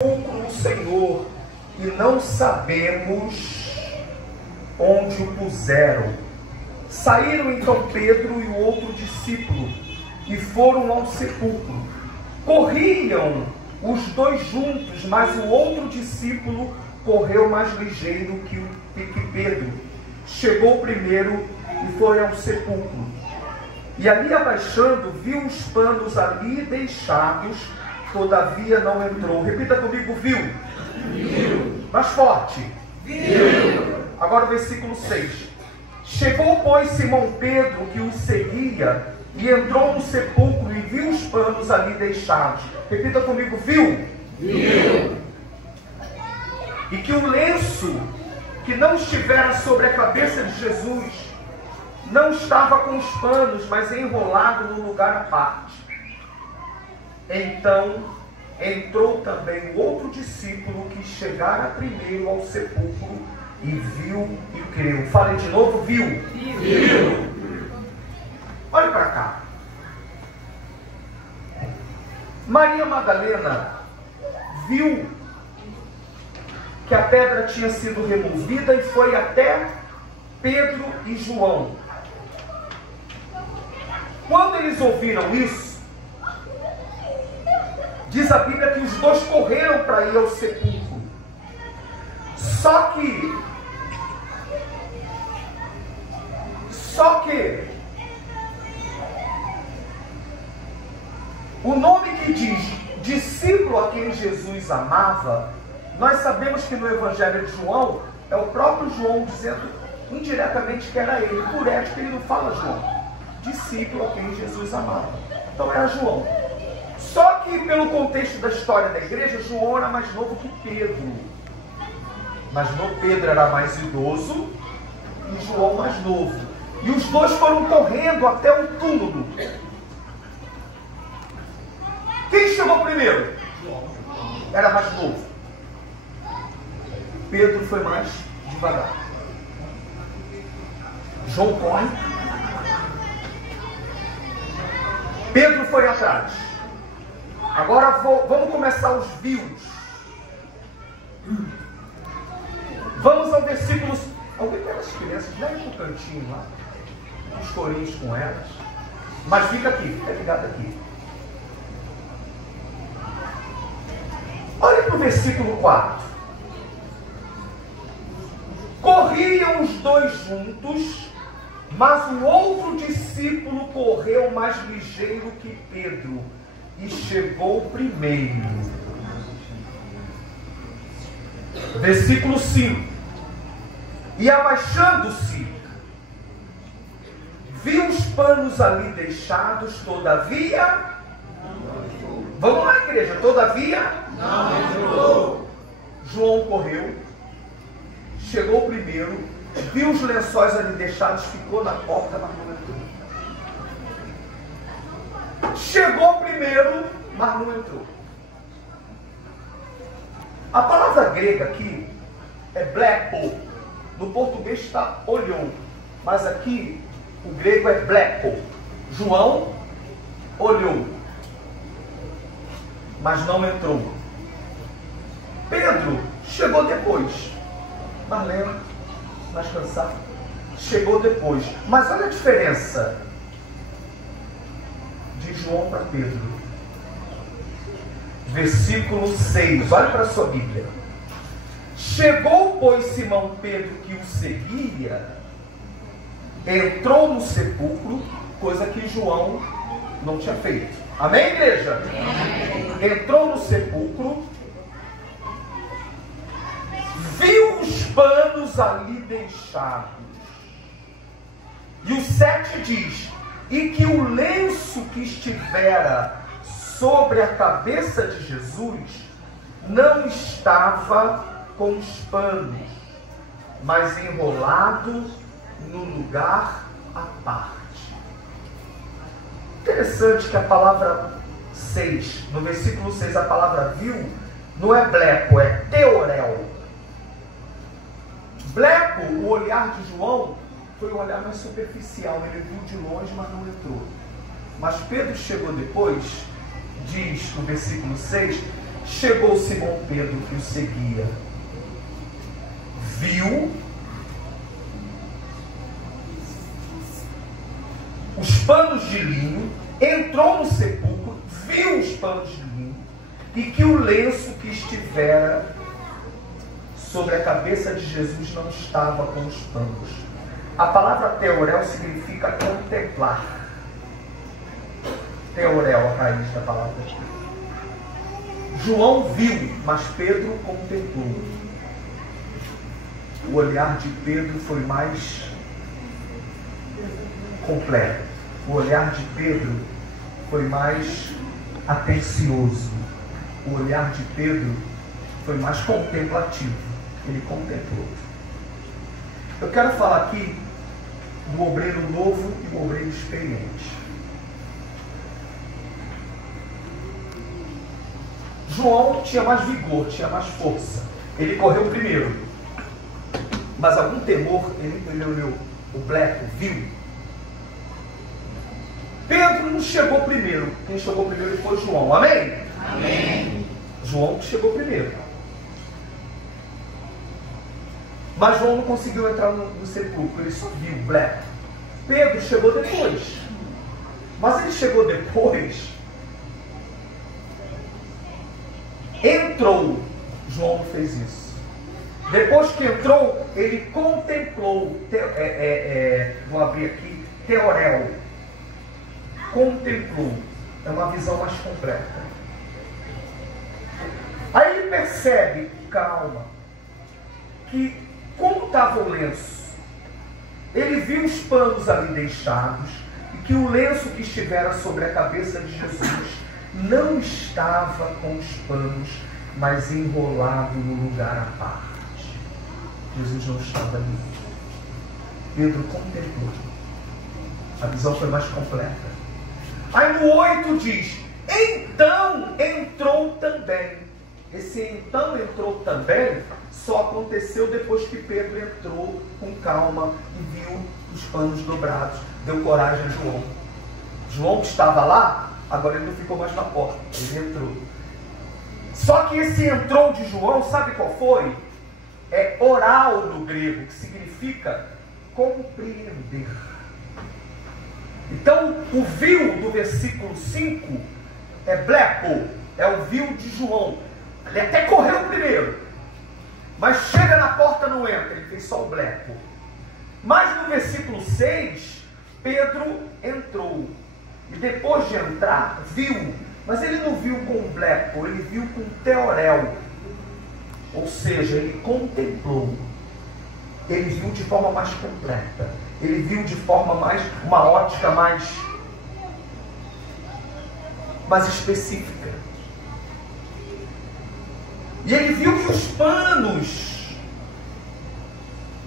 o Senhor e não sabemos onde o puseram. Saíram então Pedro e o outro discípulo e foram ao sepulcro. Corriam os dois juntos, mas o outro discípulo correu mais ligeiro que Pedro. Chegou primeiro e foi ao sepulcro. E ali abaixando, viu os panos ali deixados, todavia não entrou. Repita comigo, viu? Viu. Mais forte. Viu. Agora o versículo 6. Chegou, pois, Simão Pedro, que os seguia, e entrou no sepulcro e viu os panos ali deixados. Repita comigo, viu? Viu. E que o lenço que não estivera sobre a cabeça de Jesus não estava com os panos, mas enrolado no lugar à parte. Então entrou também o outro discípulo que chegara primeiro ao sepulcro e viu e creu. Fale de novo, viu? Viu. Olhe para cá. Maria Madalena viu que a pedra tinha sido removida e foi até Pedro e João. Quando eles ouviram isso, diz a Bíblia que os dois correram para ir ao sepulcro. Só que o nome que diz discípulo a quem Jesus amava, nós sabemos que no Evangelho de João é o próprio João dizendo indiretamente que era ele. Por ética ele não fala João. Discípulo a quem Jesus amava. Então era João. Só que pelo contexto da história da igreja, João era mais novo que Pedro. Mas Pedro era mais idoso e João mais novo. E os dois foram correndo até o túmulo. Quem chegou primeiro? Era mais novo. Pedro foi mais devagar. João corre. Pedro foi atrás. Agora vamos começar os views. Vamos ao versículo. Alguém pega as crianças, leva para o cantinho lá, os corinhos com elas. Mas fica aqui, fica ligado aqui. Olha para o versículo 4. Corriam os dois juntos, mas o outro discípulo correu mais ligeiro que Pedro e chegou primeiro. Versículo 5. E abaixando-se, viu os panos ali deixados, todavia... Vamos lá, igreja, todavia... Não entrou. João correu, chegou primeiro, viu os lençóis ali deixados, ficou na porta, mas não entrou. Chegou primeiro, mas não entrou. A palavra grega aqui é blepo. No português está olhou, mas aqui o grego é blepo. João olhou, mas não entrou. Pedro chegou depois. Marlene, mais cansado, chegou depois. Mas olha a diferença de João para Pedro. Versículo 6. Olha para a sua Bíblia. Chegou, pois, Simão Pedro, que o seguia, entrou no sepulcro, coisa que João não tinha feito. Amém, igreja? Amém. Entrou no sepulcro, viu os panos ali deixados. E o 7 diz: e que o lenço que estivera sobre a cabeça de Jesus não estava com os panos, mas enrolado no lugar à parte. Interessante que a palavra 6, no versículo 6, a palavra viu, não é blepo, é teorel. Blepo, o olhar de João, foi um olhar mais superficial. Ele viu de longe, mas não entrou. Mas Pedro chegou depois, diz no versículo 6, chegou Simão Pedro que o seguia, viu os panos de linho, entrou no sepulcro, viu os panos de linho, e que o lenço que estivera sobre a cabeça de Jesus não estava com os panos. A palavra teorel significa contemplar. Teorel, a raiz da palavra. João viu, mas Pedro contemplou. O olhar de Pedro foi mais completo. O olhar de Pedro foi mais atencioso. O olhar de Pedro foi mais contemplativo. Ele contemplou. Eu quero falar aqui do obreiro novo e do obreiro experiente. João tinha mais vigor, tinha mais força. Ele correu primeiro. Mas algum temor, ele olhou o bleco, viu. Pedro não chegou primeiro. Quem chegou primeiro foi João. Amém? Amém. João chegou primeiro. Mas João não conseguiu entrar no sepulcro. Ele só viu o bleco. Pedro chegou depois. Mas ele chegou depois. Entrou. João não fez isso. Depois que entrou, ele contemplou. Vou abrir aqui. Teorel. Contemplou. É uma visão mais completa. Aí ele percebe, calma, que como estava o lenço, ele viu os panos ali deixados, e que o lenço que estivera sobre a cabeça de Jesus não estava com os panos, mas enrolado no lugar à parte. Jesus não estava ali. Pedro contemplou. A visão foi mais completa. Aí no 8 diz, então entrou também. Esse então entrou também só aconteceu depois que Pedro entrou com calma e viu os panos dobrados. Deu coragem a João. João que estava lá, agora ele não ficou mais na porta. Ele entrou. Só que esse entrou de João, sabe qual foi? É oral no grego, que significa compreender. Então, o viu do versículo 5 é blepo, é o viu de João. Ele até correu primeiro, mas chega na porta, não entra, ele fez só o blepo. Mas no versículo 6, Pedro entrou. E depois de entrar, viu. Mas ele não viu com blepo, ele viu com teorel. Ou seja, ele contemplou. Ele viu de forma mais completa. Ele viu de forma mais, uma ótica mais específica. E ele viu que os panos,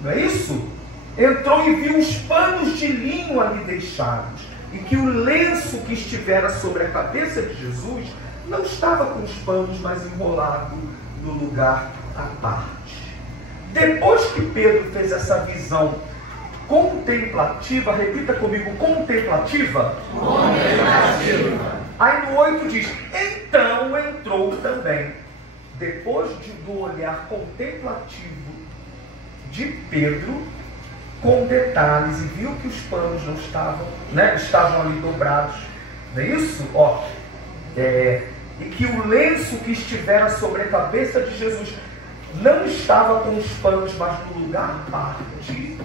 não é isso? Entrou e viu os panos de linho ali deixados. E que o lenço que estivera sobre a cabeça de Jesus não estava com os panos, mas enrolado no lugar à parte. Depois que Pedro fez essa visão contemplativa, repita comigo, contemplativa. Contemplativa. Aí no 8 diz, então entrou também. Depois do olhar contemplativo de Pedro, com detalhes, e viu que os panos não estavam, estavam ali dobrados, não é isso? E que o lenço que estivera sobre a cabeça de Jesus não estava com os panos, mas no lugar à parte.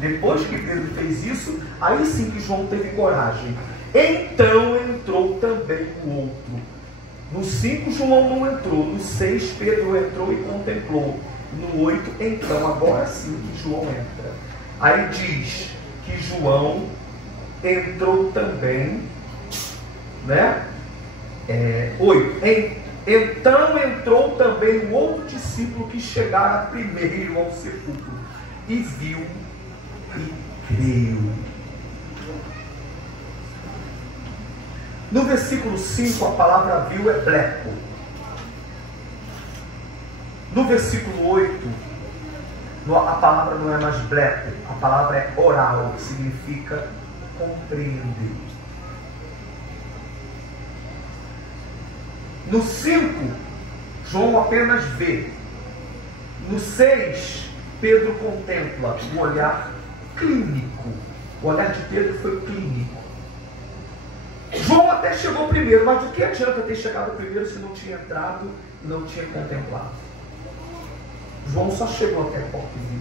Depois que Pedro fez isso, aí sim que João teve coragem. Então entrou também o outro. No 5 João não entrou, no 6 Pedro entrou e contemplou. No 8, então, agora sim que João entra. Aí diz que João entrou também, 8. Então entrou também o outro discípulo que chegara primeiro ao sepulcro, e viu e creu. No versículo 5, a palavra viu é blepo. No versículo 8, a palavra não é mais blepo, a palavra é oral, que significa compreender. No 5, João apenas vê. No 6, Pedro contempla o olhar clínico. O olhar de Pedro foi clínico. João até chegou primeiro, mas do que adianta ter chegado primeiro se não tinha entrado e não tinha contemplado? João só chegou até a porta e viu.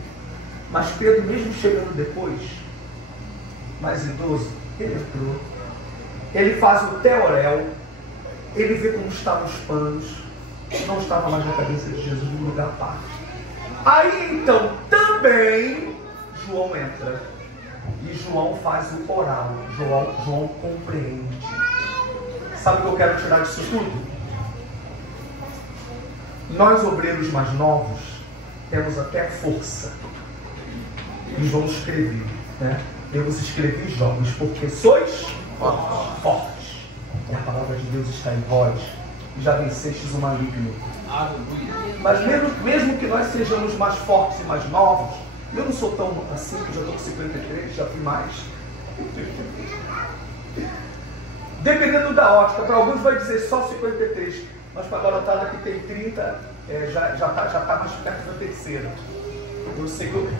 Mas Pedro, mesmo chegando depois, mais idoso, ele entrou. Ele faz o teorel, ele vê como estavam os panos, não estava mais na cabeça de Jesus, no lugar à parte. Aí então também João entra. E João faz o oral. João compreende. Sabe o que eu quero tirar disso tudo? Nós, obreiros mais novos, temos até força. E João escreveu, né? Eu vos escrevi, jovens, porque sois fortes. E a palavra de Deus está em vós. E já vencestes o maligno. Mas mesmo que nós sejamos mais fortes e mais novos, eu não sou tão assim, que já estou com 53, já fui mais. Dependendo da ótica, para alguns vai dizer só 53, mas para a garotada que tem 30, já está mais perto da terceira. Eu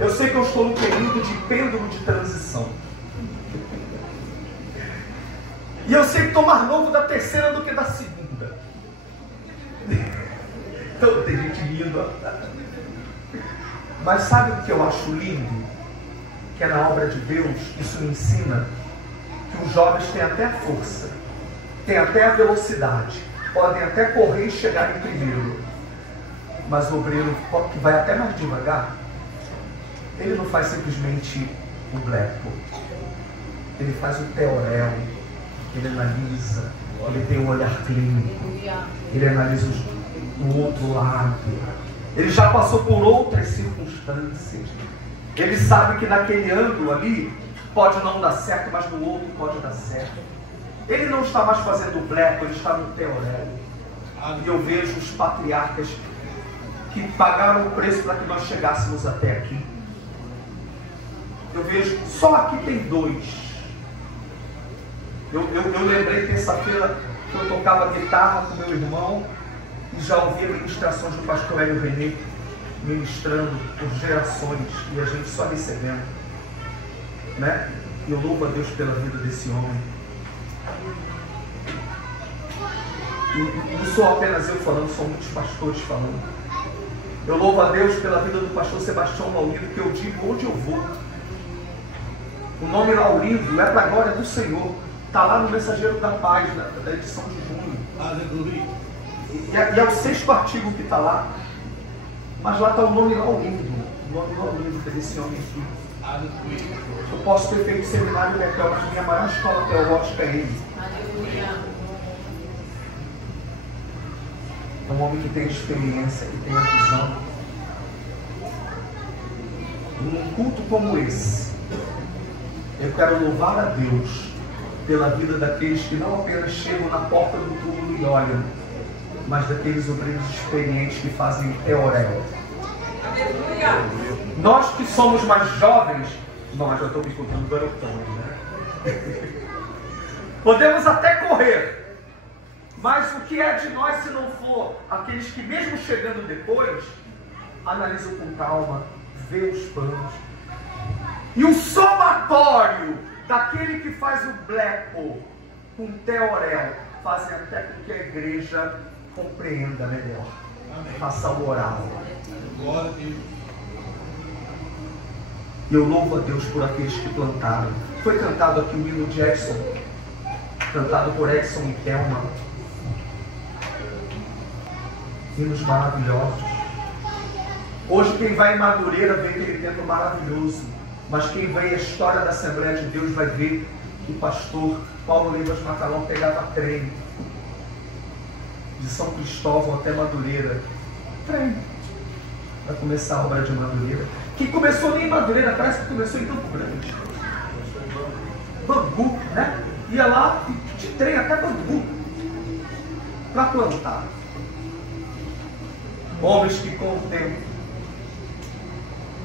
sei que eu estou no período de pêndulo de transição. E eu sei que estou mais novo da terceira do que da segunda. Então tem gente linda. Mas sabe o que eu acho lindo? Que é na obra de Deus, isso me ensina que os jovens têm até a força, têm até a velocidade, podem até correr e chegar em primeiro. Mas o obreiro que vai até mais devagar, ele não faz simplesmente o blepo. Ele faz o teorel, ele analisa, ele tem um olhar clínico, ele analisa o outro lado. Ele já passou por outras circunstâncias. Ele sabe que naquele ângulo ali pode não dar certo, mas no outro pode dar certo. Ele não está mais fazendo o blepo, ele está no teorel. E eu vejo os patriarcas que pagaram o preço para que nós chegássemos até aqui. Eu vejo, só aqui tem 2. Eu lembrei terça-feira que eu tocava guitarra com meu irmão e já ouvia ministrações do pastor Hélio Renê, ministrando por gerações, e a gente só recebendo, né? E eu louvo a Deus pela vida desse homem. E não sou apenas eu falando, são muitos pastores falando. Eu louvo a Deus pela vida do pastor Sebastião Laurindo, que eu digo onde eu vou. O nome Laurindo é para a glória do Senhor. Está lá no Mensageiro da Paz, da edição de junho. Aleluia. E é o 6º artigo que está lá. Mas lá está o nome Laurindo. O nome Laurindo desse homem aqui. Aleluia. Eu posso ter feito seminário Betel, mas minha maior escola teológica é ele. Aleluia. É um homem que tem experiência, que tem a visão. Num culto como esse, eu quero louvar a Deus pela vida daqueles que não apenas chegam na porta do túmulo e olham, mas daqueles obreiros experientes que fazem teorel. Nós que somos mais jovens, nós já estou me contando garotões, né? Podemos até correr, mas o que é de nós se não for aqueles que mesmo chegando depois, analisam com calma, vê os panos. E o somatório daquele que faz o blepo com teorel fazem até com que a igreja compreenda melhor. Amém. Faça o oral. Glória a Deus. E eu louvo a Deus por aqueles que plantaram. Foi cantado aqui o hino de Edson, cantado por Edson e Kelma. Hinos maravilhosos. Hoje quem vai em Madureira vê aquele templo maravilhoso. Mas quem vê a história da Assembleia de Deus vai ver que o pastor Paulo Rivas Macalão pegava trem de São Cristóvão até Madureira. Trem. Para começar a obra de Madureira. Que começou nem em Madureira, parece que começou em Campo Grande. Bangu, né? Ia lá de trem até Bangu para plantar. Homens que com o tempo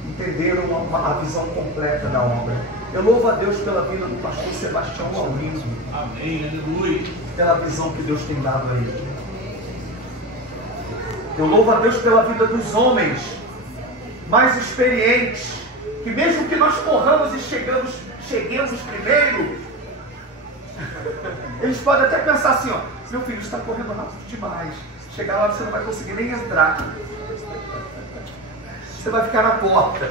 entenderam a visão completa da obra. Eu louvo a Deus pela vida do pastor Sebastião Laurindo. Amém, aleluia. Pela visão que Deus tem dado a ele. Eu louvo a Deus pela vida dos homens mais experientes, que mesmo que nós corramos e cheguemos primeiro, eles podem até pensar assim, ó, meu filho está correndo rápido demais, chegar lá você não vai conseguir nem entrar, você vai ficar na porta.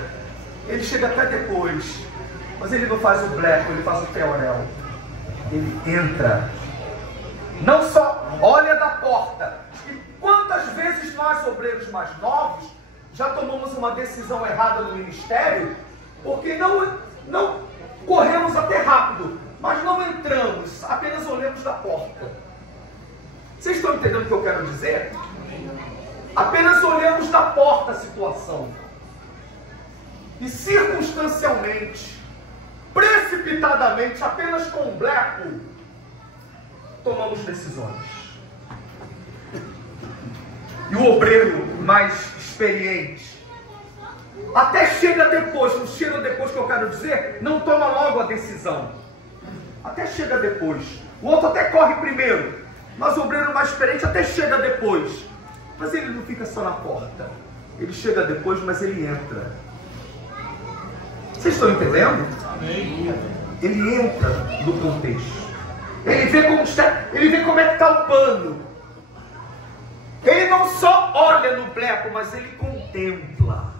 Ele chega até depois, mas ele não faz o bleco, ele faz o teorel. Ele entra, não só olha da porta. E quantas vezes nós, obreiros mais novos, já tomamos uma decisão errada no ministério, porque não corremos até rápido, mas não entramos, apenas olhamos da porta. Vocês estão entendendo o que eu quero dizer? Apenas olhamos da porta a situação. E circunstancialmente, precipitadamente, apenas com um bleco, tomamos decisões. E o obreiro mais experiente até chega depois, não chega depois que eu quero dizer, não toma logo a decisão. Até chega depois. O outro até corre primeiro, mas o obreiro mais experiente até chega depois. Mas ele não fica só na porta. Ele chega depois, mas ele entra. Vocês estão entendendo? Ele entra no contexto. Ele vê como é que está o pano. Ele não só olha no bleco, mas ele contempla.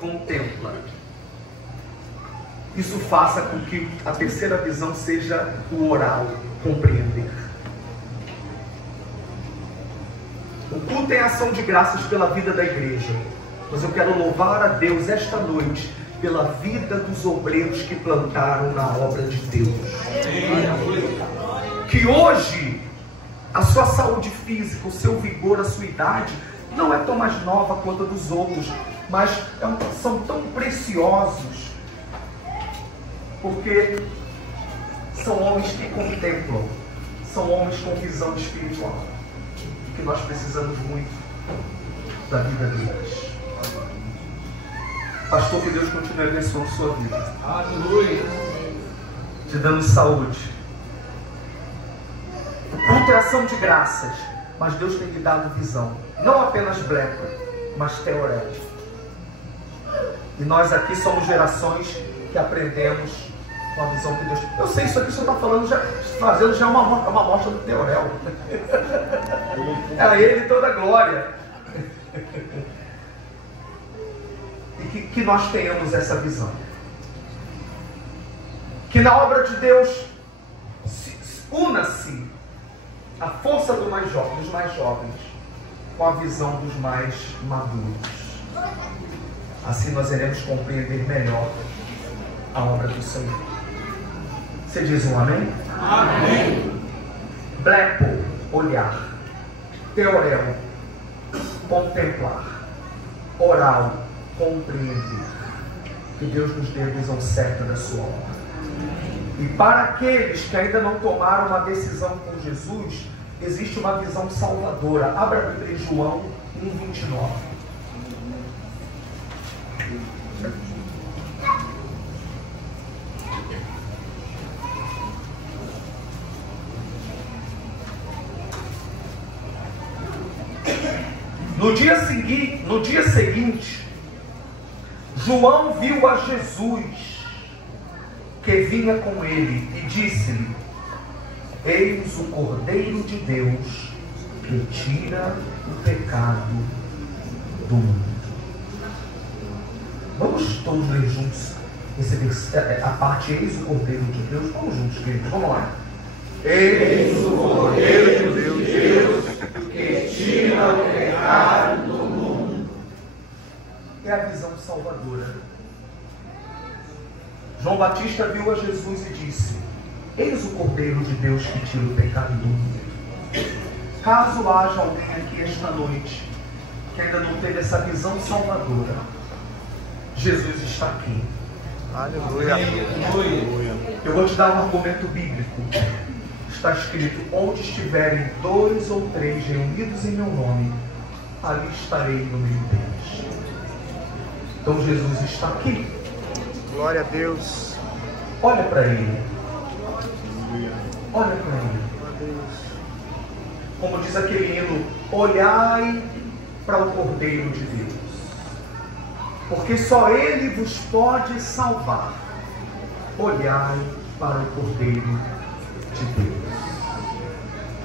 Contempla. Isso faça com que a terceira visão seja o oral, compreender. O culto é ação de graças pela vida da igreja. Mas eu quero louvar a Deus esta noite pela vida dos obreiros que plantaram na obra de Deus. Que hoje a sua saúde física, o seu vigor, a sua idade não é tão mais nova quanto a dos outros, mas são tão preciosos, porque são homens que contemplam, são homens com visão espiritual, que nós precisamos muito da vida deles. Pastor, que Deus continue abençoando sua vida. Aleluia. Te dando saúde. O culto é ação de graças, mas Deus tem lhe dado visão. Não apenas bleca, mas teorel. E nós aqui somos gerações que aprendemos com a visão que Deus... Eu sei, isso aqui o senhor está falando, fazendo já uma mostra do teorel. É ele toda a glória. E que nós tenhamos essa visão. Que na obra de Deus una-se a força dos mais jovens com a visão dos mais maduros. Assim nós iremos compreender melhor a obra do Senhor. Você diz um amém? Amém. Blepo, olhar. Teorel, contemplar. Oral, compreender. Que Deus nos dê a visão certa da sua obra. E para aqueles que ainda não tomaram uma decisão com Jesus, existe uma visão salvadora. Abra a Bíblia em João 1:29. No dia seguinte, João viu a Jesus que vinha com ele e disse-lhe: eis o Cordeiro de Deus que tira o pecado do mundo. Vamos todos ler juntos a parte eis o Cordeiro de Deus. Vamos juntos, queridos, vamos lá. Eis o Cordeiro de Deus que tira o pecado do mundo. É a visão salvadora. João Batista viu a Jesus e disse: eis o Cordeiro de Deus que tira o pecado do mundo. Caso haja alguém aqui esta noite que ainda não teve essa visão salvadora, Jesus está aqui. Aleluia. Eu vou te dar um argumento bíblico. Está escrito: onde estiverem 2 ou 3 reunidos em meu nome, ali estarei no meio deles. Então Jesus está aqui. Glória a Deus. Olha para ele. Olha para ele. Como diz aquele hino, olhai para o Cordeiro de Deus, porque só Ele vos pode salvar. Olhai para o Cordeiro de Deus.